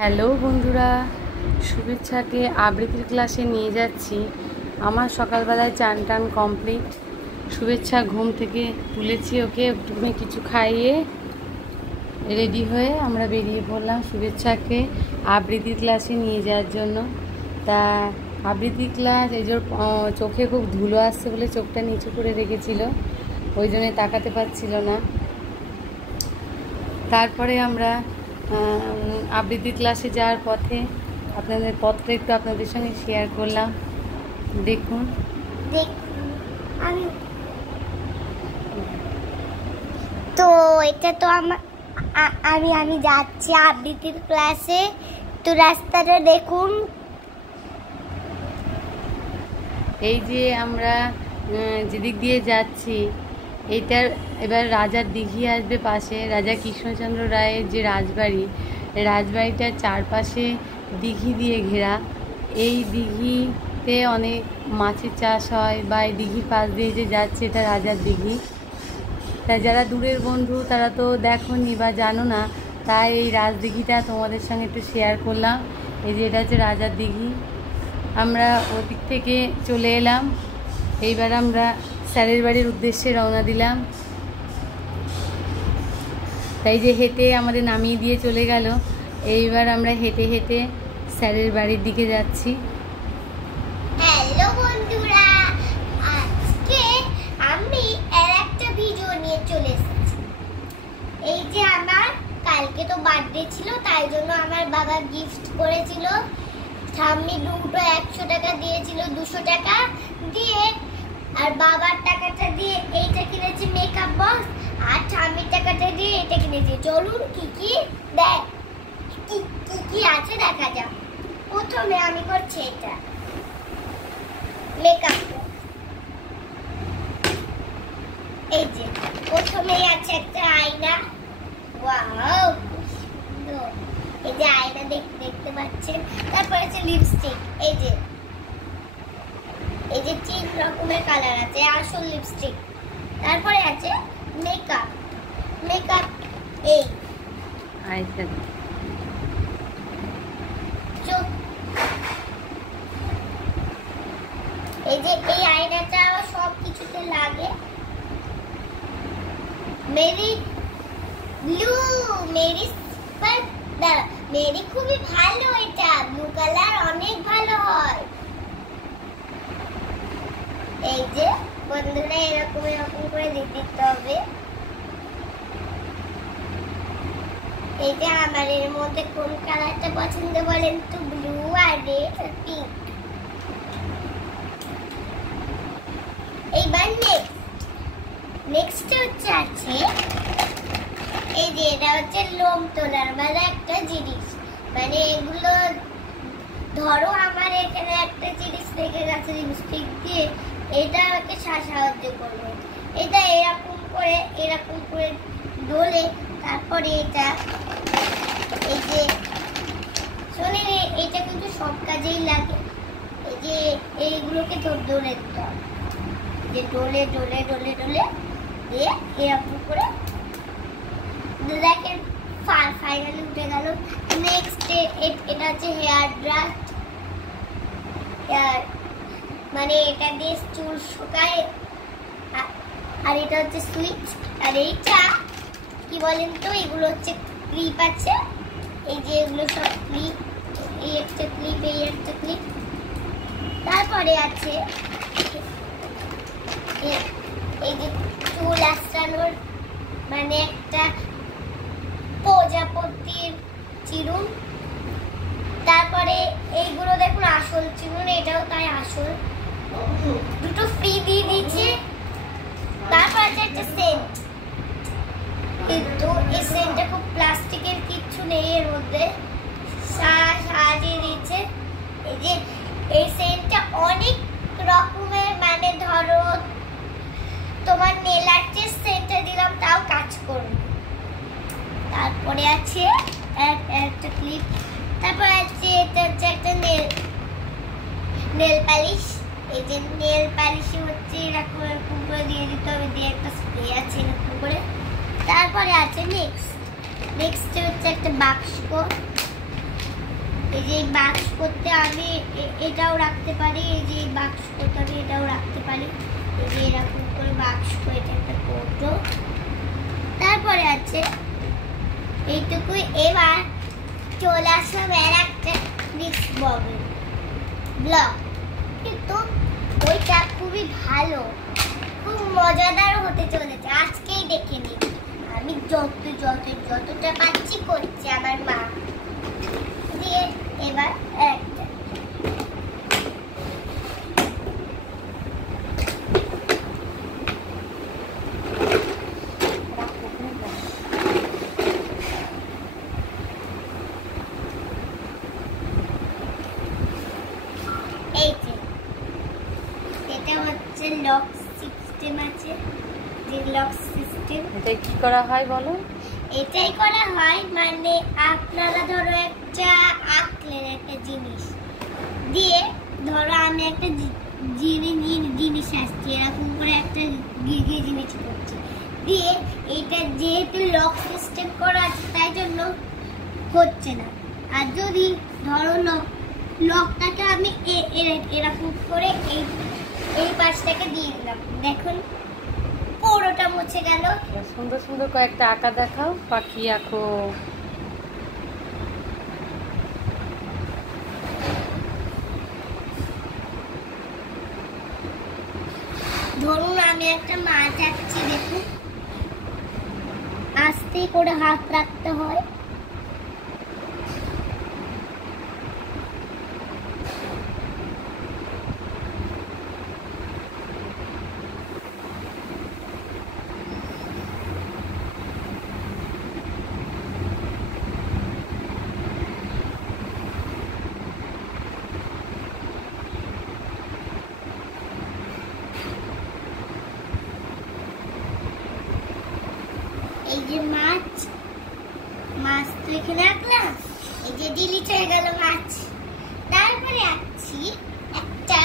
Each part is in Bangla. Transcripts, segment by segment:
হ্যালো বন্ধুরা, শুভেচ্ছাকে আবৃত্তির ক্লাসে নিয়ে যাচ্ছি। আমার সকালবেলায় চান টান কমপ্লিট। শুভেচ্ছা ঘুম থেকে তুলেছি, ওকে একটুখানি কিছু খাইয়ে রেডি হয়ে আমরা বেরিয়ে পড়লাম শুভেচ্ছাকে আবৃত্তির ক্লাসে নিয়ে যাওয়ার জন্য। তা আবৃত্তি ক্লাস এই যে চোখে খুব ধুলো আসছে বলে চোখটা নিচু করে রেখেছিল, ওই জন্যে তাকাতে পারছিল না। তারপরে আমরা আবৃত্তি ক্লাসে যাওয়ার পথে আপনাদের পথটা একটু আপনাদের সঙ্গে শেয়ার করলাম। দেখুন তো এটা তো আমি যাচ্ছি আবৃত্তির ক্লাসে। তো রাস্তাটা দেখুন, এই যে আমরা যেদিক দিয়ে যাচ্ছি এইটার এবার রাজার দিঘি আসবে পাশে। রাজা কৃষ্ণচন্দ্র রায়ের যে রাজবাড়িটার চারপাশে দিঘি দিয়ে ঘেরা। এই দিঘিতে অনেক মাছের চাষ হয়, বা এই দিঘির পাশ দিয়ে যে যাচ্ছে এটা রাজার দিঘি। তাই যারা দূরের বন্ধু তারা তো দেখোনি বা জানো না, তাই এই রাজদিঘিটা তোমাদের সঙ্গে একটু শেয়ার করলাম। এই যে এটা হচ্ছে রাজার দিঘি। আমরা ওদিক থেকে চলে এলাম, এইবার আমরা স্যারের বাড়ির উদ্দেশ্যে রওনা দিলাম। তাই যে হেঁটে আমাদের নামিয়ে দিয়ে চলে গেল। এইবার আমরা হেঁটে হেঁটে স্যারের বাড়ির দিকে যাচ্ছি। হ্যালো বন্ধুরা, আজকে আমি একটা ভিডিও নিয়ে চলে এসেছি। এই যে আমার কালকে তো বার্থডে ছিল, তাই জন্য আমার বাবা গিফট করেছিল। ঠাম্মি দুটো 100 টাকা দিয়েছিল, 200 টাকা দিয়ে, আর বাবার টাকাটা দিয়ে এইটা কিনেছি মেকআপ বক্স, আর ঠাম্মির টাকাটা দিয়ে এটা কিনেছি। চলুন কি কি আছে দেখা যাক। প্রথমে আমি করছি এটা মেকআপ। এই যে প্রথমেই আছে একটা আয়না। ওয়াও, এই যে আয়না দেখতে পাচ্ছেন। তারপর আছে লিপস্টিক। এই যে 3 রকমের কালার আছে, আসল লিপস্টিক। তারপরে আছে মেকআপ। এই চোখ। এই যে এই আয়নাটা সব কিছুতে লাগে। মেরি খুবই ভালো, এটা ব্লু কালার অনেক ভালো হয়। এই যে বন্ধুরা এরকম করে দিতে হবে। এই যে আমার এর মধ্যে কোন কালারটা পছন্দ বলেন তো? ব্লু আর রেড আর পিঙ্ক। এইবার নেক্সট হচ্ছে আছে এই যে এটা হচ্ছে লোম তোলার মানে একটা জিনিস। মানে এগুলো ধরো আমার এখানে একটা জিনিস রেখে গেছে লিপস্টিক দিয়ে, এটা আমাকে সাহায্য করবে। এটা এরকম করে ডলে, তারপরে এটা এই যে শোনেন, এটা কিন্তু সব কাজেই লাগে। এই যে এইগুলোকে ডলে দিতে হবে, যে ডলে দিয়ে এরকম করে দেখেন ফাইনালি উঠে গেল। নেক্সট এটা হচ্ছে হেয়ার ব্রাশ, মানে এটা দিয়ে চুল শুকায়। আর এটা হচ্ছে সুইচ। আর এইটা কি বলেন তো? এগুলো হচ্ছে ক্লিপ আছে। এই যে এগুলো সব ক্লিপ, এই একটা ক্লিপ, এই একটা ক্লিপ। তারপরে আছে এই যে চুল আঁচড়ানোর মানে একটা প্রজাপতির চিরুন। তারপরে এইগুলো দেখুন আসল চিরুন, এটাও তাই আসল। দুটো ফ্রি দিয়ে দিয়েছে। তারপর আছে একটা সেন্ট, কিন্তু এই সেন্টটা খুব প্লাস্টিকের, কিচ্ছু নেই এর মধ্যে, সাজিয়ে দিয়েছে। এই যে এই সেন্টটা অনেক রকমের, মানে ধরো তোমার নেল আর্টের সেন্টটা দিলাম তাও কাজ করবে। তারপরে আছে একটা ক্লিপ। তারপর আছে এটা হচ্ছে একটা নেল পালিশ। এই যে নেল পালিশে হচ্ছে এরকম করে দিয়ে দিতে হবে, দিয়ে একটা স্প্রে আছে এরকম করে। তারপরে আছে নেক্সট হচ্ছে একটা বাক্স। এই যে বাক্স করতে আমি এটাও রাখতে পারি, এই যে বাক্স করতে আমি এটাও রাখতে পারি। এই যে এরকম করে বাক্স করে এটা একটা কৌটো। তারপরে আছে এইটুকুই। এবার চলে আসলাম এর একটা মিক্স ব্লক, কিন্তু ওইটা খুবই ভালো, খুব মজাদার হতে চলেছে। আজকেই দেখে নিই। আমি যতটা পাচ্ছি করছি আমার মা দিয়ে। এবার একটা লক সিস্টেম আছে, যে লক সিস্টেম। এটা কি করা হয় বলো? এটাই করা হয় মানে আপনারা ধরো একটা আঁকলেন একটা জিনিস দিয়ে, ধরো আমি একটা জিনিস আসছি, এরকম করে একটা জিনিস করছি দিয়ে, এটা যেহেতু লক সিস্টেম করা আছে তাই জন্য হচ্ছে না। আর যদি ধরো লকটাকে আমি এরকম করে এই পাশটাকে দিয়ে দিলাম, দেখুন পুরোটা মুছে গেল। সুন্দর সুন্দর কয়েকটা আঁকা দেখাও, পাখি আঁকো। ধরুন আমি একটা মাছ আঁকছি, দেখুন আস্তে করে হাত রাখতে হয়। এই যে মাছ তো এখানে আঁকলাম, এই যে ডিলিট হয়ে গেল মাছ। তারপরে আঁকছি একটা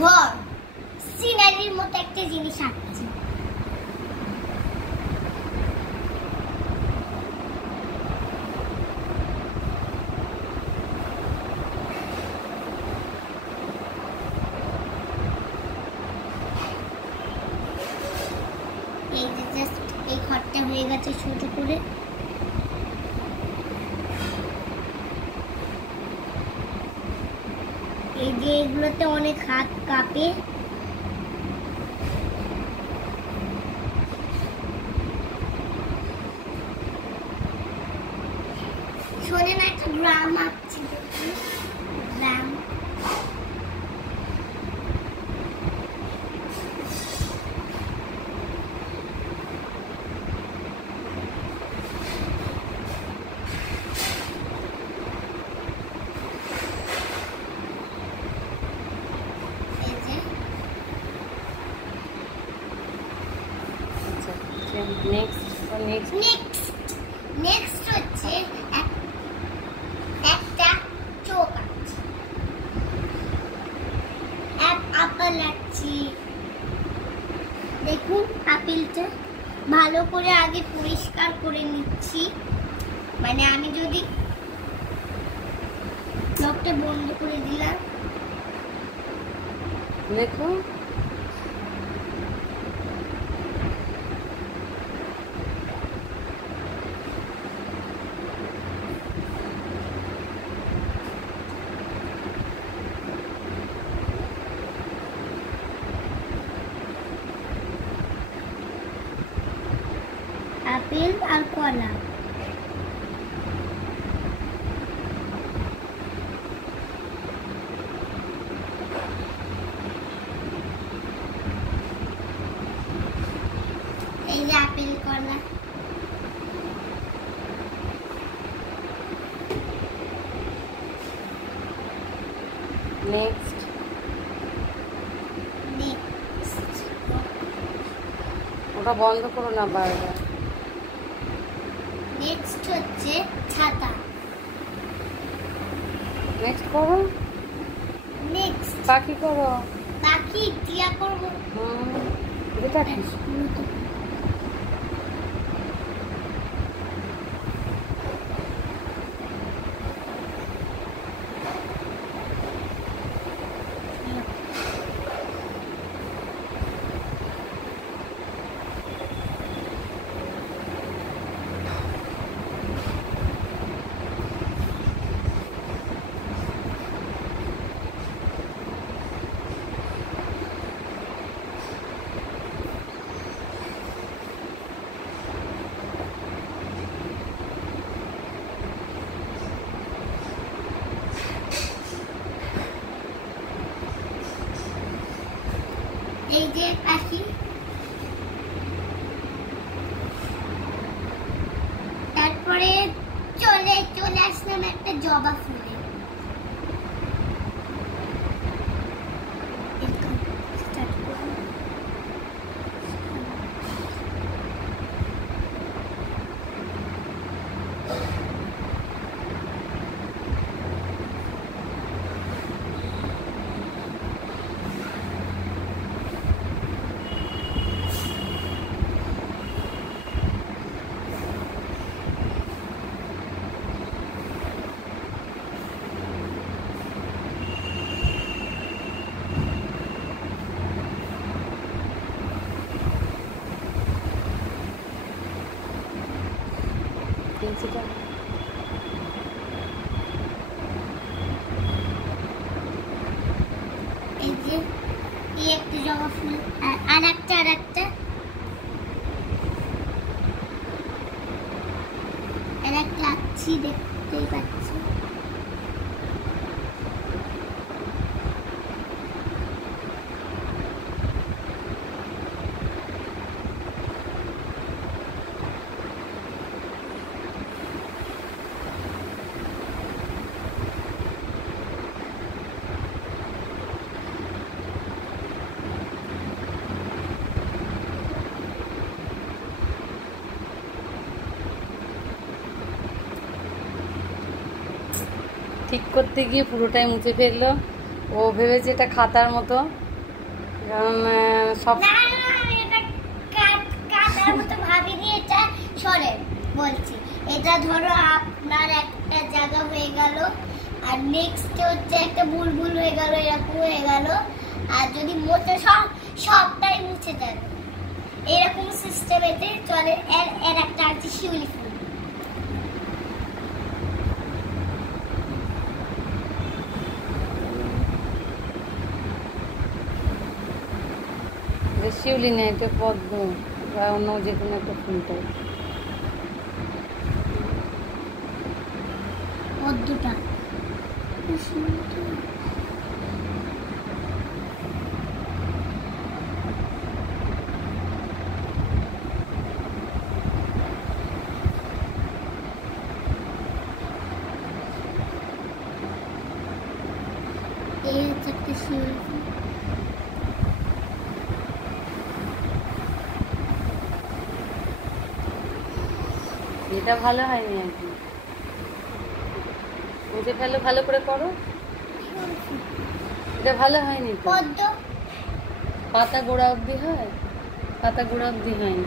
ঘর, সিনারির মতো একটা জিনিস আঁকছি। এই ঘরটা হয়ে গেছে ছোট করে। এই যে এগুলোতে অনেক হাত কাঁপে। শোনেন একটা গ্রাম আঁকছি, গ্রাম। নেক্সট হচ্ছে একটা চোখ আঁকছি, আপেল আঁকছি। দেখুন আপেলটা ভালো করে আগে পরিষ্কার করে নিচ্ছি, মানে আমি যদি লকটা বন্ধ করে দিলাম, দেখুন আপেল আর কলা। এই যে আপেল কলা। নেক্সট ওটা বন্ধ করো না বারবার। নেক্সট হচ্ছে ছাতা। নেক্সট করো, নেক্সট পাখি করো। পাখি টিয়া করব। এটা কি? পাখি। তারপরে চলে আসলাম একটা জবা ফুলে। এই যে এই একটা জবা ফুল, আর একটা আছি, দেখতেই পাচ্ছি। ঠিক করতে গিয়ে পুরোটাই মুছে ফেললো। ও ভেবেছে এটা খাতার মতো, কারণ সব কাটার মতো ভাবিনি। এটা সরেন বলছি, এটা ধরো আপনার একটা জায়গা হয়ে গেল, আর নেক্সট হচ্ছে একটা বুলবুল হয়ে গেল, এরকম হয়ে গেল। আর যদি মোচে সবটাই মুছে যাবে, এরকম সিস্টেমেতে চলে। এর একটা আছে শিউলি ফুল। শিউলি নেই, এটা পদ্ম বা অন্য যে কোনো একটা ফুলটাই। পদ্মটা এই হচ্ছে একটা শিউলি ফুল। এটা ভালো হয়নি আর কি, মুছে ফেলো, ভালো করে করো। এটা ভালো হয়নি তো। পদ্ম পাতা গোড়া অবধি হয়, পাতা গোড়া অবধি হয়নি,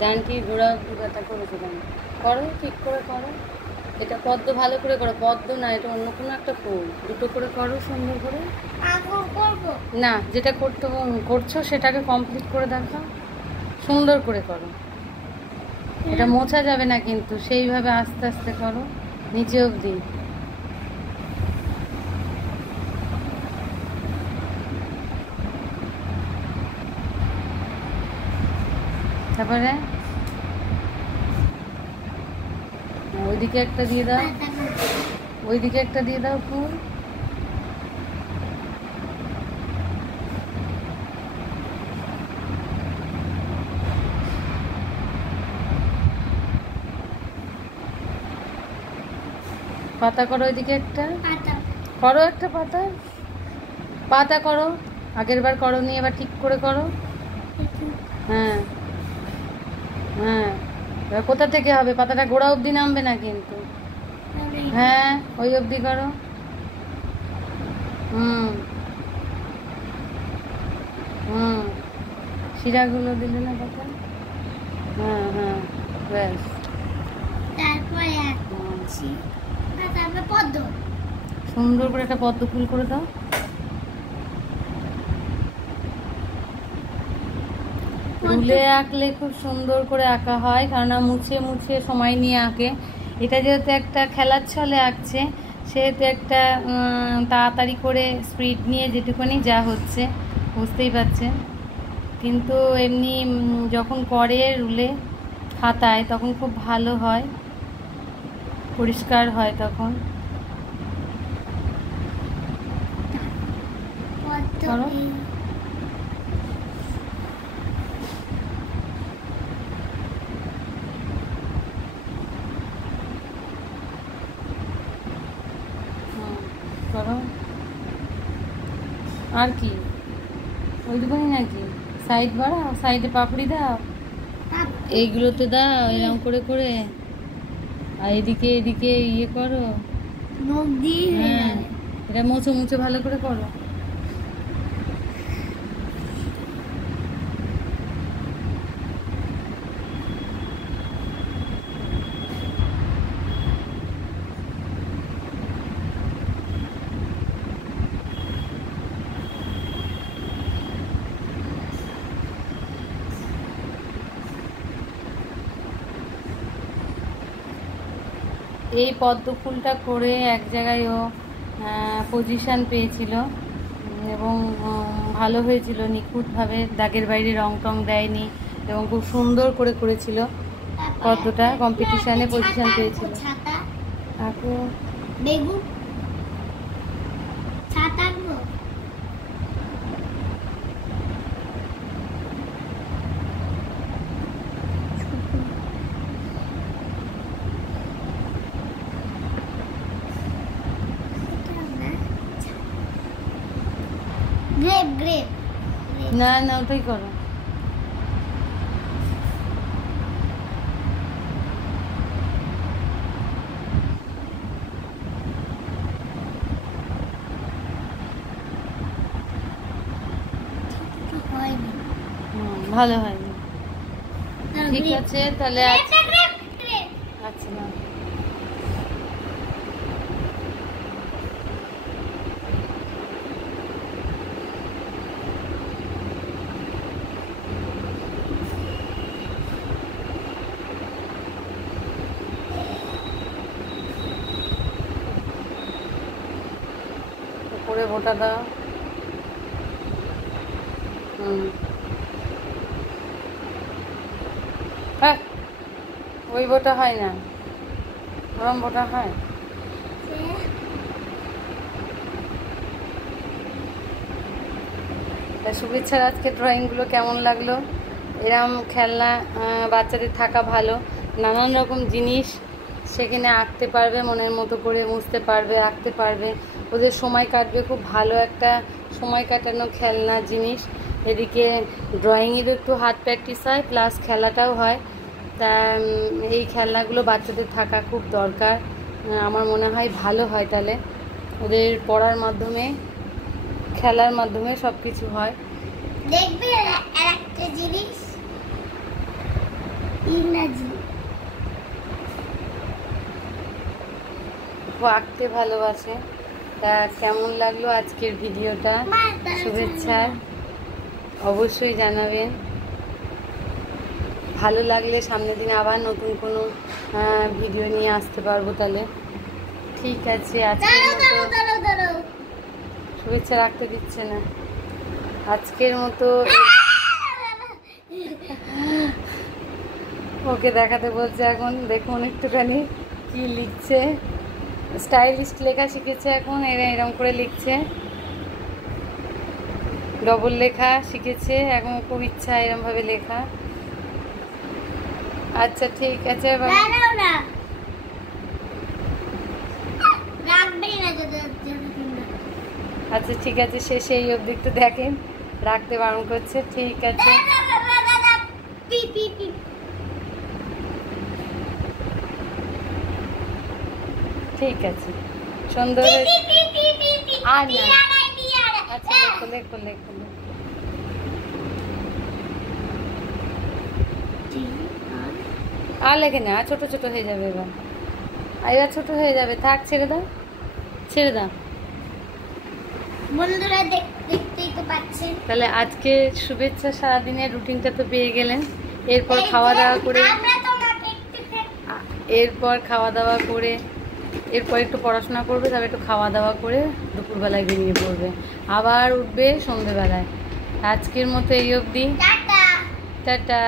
ডানটির গোড়া অবধি পাতা করেছে কেন? করো, ঠিক করে করো। এটা পদ্ম ভালো করে করো, পদ্ম না, এটা অন্য কোনো একটা ফুল। দুটো করে করো সুন্দর করে। আঙুর করবো না, যেটা করছো সেটাকে কমপ্লিট করে দেখাও, সুন্দর করে করো। এটা মোছা যাবে না কিন্তু, সেইভাবে আস্তে আস্তে করো নিচে অবধি। তারপরে ওইদিকে একটা দিয়ে দাও, ওইদিকে একটা দিয়ে দাও ফুল। পাতা করো, ওইদিকে একটা করো, একটা পাতা পাতা করো। আগের বার করো নি, এবার ঠিক করে করো। হ্যাঁ হ্যাঁ, এবার কোথা থেকে হবে? পাতাটা গোড়া অবধি নামবে না কিন্তু। হ্যাঁ, ওই অবধি করো। হুম হুম, শিরাগুলো দিলে না পাতা? হ্যাঁ হ্যাঁ, ব্যাস। তারপরে পদ্ম, সুন্দর করে একটা পদ্ম ফুল করে দাও। রুলে আঁকলে খুব সুন্দর করে আঁকা হয়, কারণ মুছে মুছে সময় নিয়ে আঁকে। এটা যেহেতু একটা খেলার ছলে আঁকছে, সেহেতু একটা তাড়াতাড়ি করে স্পিড নিয়ে যেটুকুনি যা হচ্ছে বুঝতেই পারছেন। কিন্তু এমনি যখন করে রুলে খাতায়, তখন খুব ভালো হয়, পরিষ্কার হয় তখন। করো। করো। আর কি ওইটুকুনি নাকি? সাইড বাড়াও, সাইডে পাপড়ি দাও, এইগুলোতে দাও এরকম করে করে, আর এদিকে এদিকে ইয়ে করো। মুখ দিয়ে হ্যাঁ, এটা মুছে মুছে ভালো করে করো। এই পদ্ম ফুলটা করে এক জায়গায় ও পজিশন পেয়েছিল এবং ভালো হয়েছিল, নিখুঁতভাবে, দাগের বাইরে রং টং দেয়নি এবং খুব সুন্দর করে করেছিল। পদ্মটা কম্পিটিশানে পজিশন পেয়েছিল। আঁকো বেগুন ছাতা আঁকবো। গ্রেপ গ্রেপ না না, ওটাই করো। হয়নি, ভালো হয়নি। ঠিক আছে তাহলে গ্রেপ গ্রেপ গ্রেপ। আচ্ছা না, উপরে ভোটা দাও। হ্যাঁ, ওই বোটা হয় না, গরম বোটা হয়। তা শুভেচ্ছার আজকে ড্রয়িংগুলো কেমন লাগলো? এরম খেলনা বাচ্চাদের থাকা ভালো, নানান রকম জিনিস সেখানে আঁকতে পারবে, মনের মতো করে মুছতে পারবে, আঁকতে পারবে, ওদের সময় কাটবে, খুব ভালো একটা সময় কাটানো খেলনা জিনিস। এদিকে ড্রয়িংয়েরও একটু হাত প্র্যাকটিস হয়, প্লাস খেলাটাও হয়। তা এই খেলনাগুলো বাচ্চাদের থাকা খুব দরকার, আমার মনে হয় ভালো হয়। তাহলে ওদের পড়ার মাধ্যমে, খেলার মাধ্যমে সব কিছু হয়। দেখবে একটা জিনিস, ইংরাজি ও আঁকতে ভালোবাসে। তা কেমন লাগলো আজকের ভিডিওটা? শুভেচ্ছা অবশ্যই জানাবেন। ভালো লাগলে সামনের দিন আবার নতুন কোনো ভিডিও নিয়ে আসতে পারবো। তাহলে ঠিক আছে, আজকের মতো শুভেচ্ছা রাখতে দিচ্ছে না। আজকের মতো ওকে দেখাতে বলছে এখন, দেখুন একটুখানি কি লিখছে। স্টাইলিস্ট লেখা শিখেছে এখন, এরা এরকম করে লিখছে, ডবল লেখা শিখেছে এখন, খুব ইচ্ছা এরকমভাবে লেখা। আচ্ছা ঠিক আছে, আচ্ছা ঠিক আছে, শেষে এই অবধি একটু দেখেন, রাখতে বারণ করছে। ঠিক আছে, ঠিক আছে, সুন্দর। আর না, আচ্ছা লেখো লেখো লেখো। আর লেখে না, ছোট ছোট হয়ে যাবে এবার, এবার ছোট হয়ে যাবে, থাক, ছেড়ে দাও, ছেড়ে দাও। বন্ধুরা দেখতেই তো পাচ্ছেন। তাহলে আজকে শুভেচ্ছা সারাদিনের রুটিনটা তো পেয়ে গেলেন। এরপর খাওয়া দাওয়া করে, এরপর খাওয়া দাওয়া করে, এরপর একটু পড়াশোনা করবে, তবে একটু খাওয়া দাওয়া করে দুপুরবেলায় বেরিয়ে পড়বে, আবার উঠবে সন্ধেবেলায়। আজকের মতো এই অবধি, টাটা। টাটা।